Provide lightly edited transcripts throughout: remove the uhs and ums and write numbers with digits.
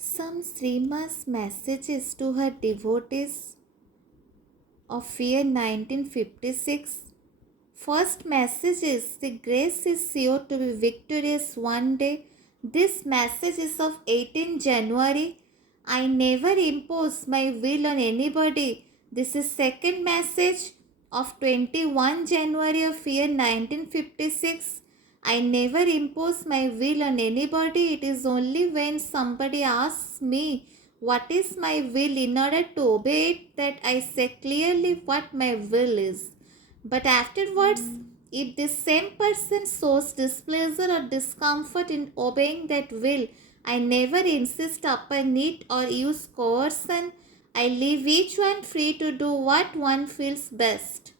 Some Srima's messages to her devotees of year 1956. First message is the grace is sure to be victorious one day. This message is of 18 January. I never impose my will on anybody. This is second message of 21 January of year 1956. I never impose my will on anybody. It is only when somebody asks me what is my will in order to obey it that I say clearly what my will is. But afterwards, if this same person shows displeasure or discomfort in obeying that will, I never insist upon it or use coercion. I leave each one free to do what one feels best.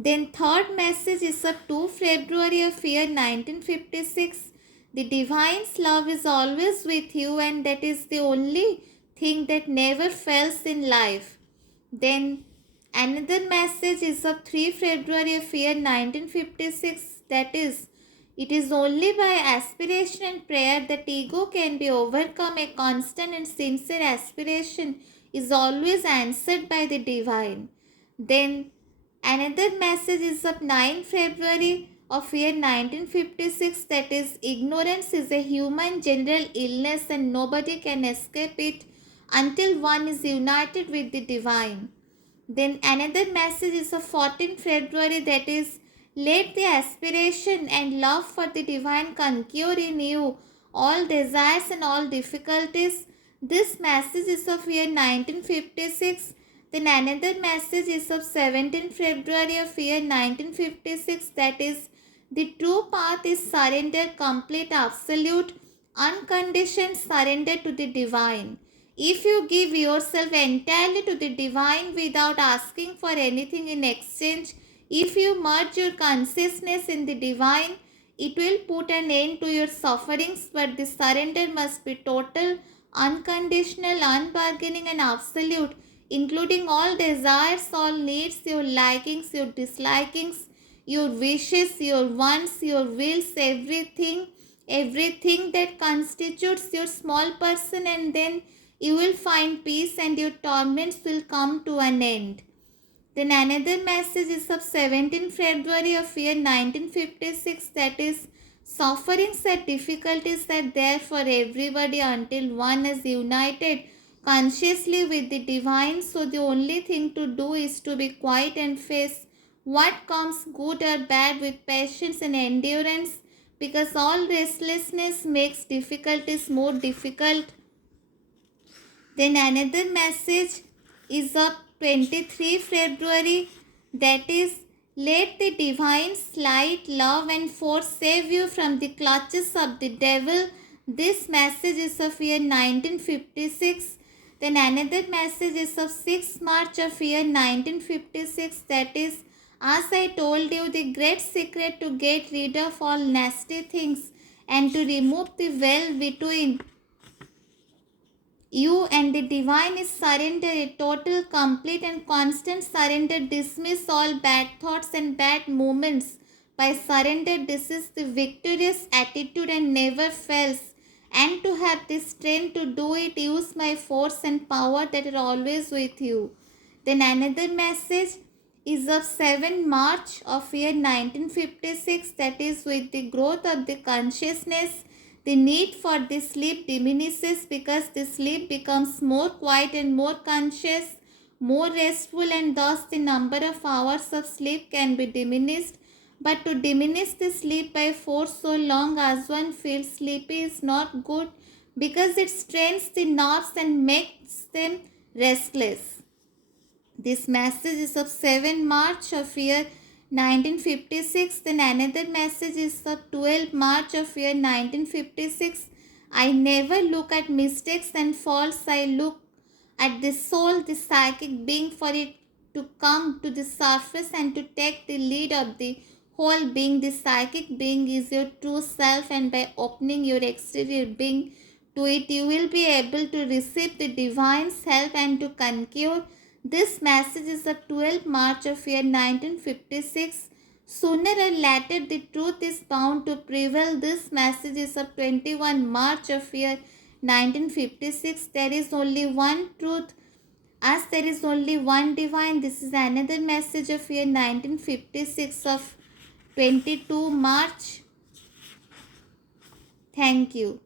Then third message is of 2 February of year 1956. The Divine's love is always with you, and that is the only thing that never fails in life. Then another message is of 3 February of year 1956, that is, it is only by aspiration and prayer that ego can be overcome. A constant and sincere aspiration is always answered by the Divine. Then another message is of 9 February of year 1956, that is, ignorance is a human general illness and nobody can escape it until one is united with the Divine. Then another message is of 14 February, that is, let the aspiration and love for the Divine conquer in you all desires and all difficulties. This message is of year 1956. Then another message is of 17 February of year 1956, that is, the true path is surrender, complete, absolute, unconditioned surrender to the Divine. If you give yourself entirely to the Divine without asking for anything in exchange, if you merge your consciousness in the Divine, it will put an end to your sufferings, but the surrender must be total, unconditional, unbargaining and absolute, including all desires, all needs, your likings, your dislikings, your wishes, your wants, your wills, everything that constitutes your small person, and then you will find peace and your torments will come to an end. Then another message is of 17 February of year 1956, that is, sufferings and difficulties are there for everybody until one is united consciously with the Divine. So the only thing to do is to be quiet and face what comes, good or bad, with patience and endurance, because all restlessness makes difficulties more difficult. Then another message is of 23 February, that is, let the Divine's light, love and force save you from the clutches of the devil. This message is of year 1956. Then another message is of 6 March of year 1956, that is, as I told you, the great secret to get rid of all nasty things and to remove the veil between you and the Divine is surrender, a total, complete and constant surrender. Dismiss all bad thoughts and bad moments. By surrender, this is the victorious attitude and never fails. And to have the strength to do it, use my force and power that are always with you. Then another message is of 7 March of year 1956, that is, with the growth of the consciousness, the need for the sleep diminishes because the sleep becomes more quiet and more conscious, more restful, and thus the number of hours of sleep can be diminished. But to diminish the sleep by force so long as one feels sleepy is not good, because it strains the nerves and makes them restless. This message is of 7 March of year 1956. Then another message is of 12 March of year 1956. I never look at mistakes and faults. I look at the soul, the psychic being, for it to come to the surface and to take the lead of the whole being. The psychic being is your true self, and by opening your exterior being to it, you will be able to receive the Divine's help and to conquer. This message is of 12 March of year 1956. Sooner or later, the truth is bound to prevail. This message is of 21 March of year 1956. There is only one truth, as there is only one divine. This is another message of year 1956 of 22 March. Thank you.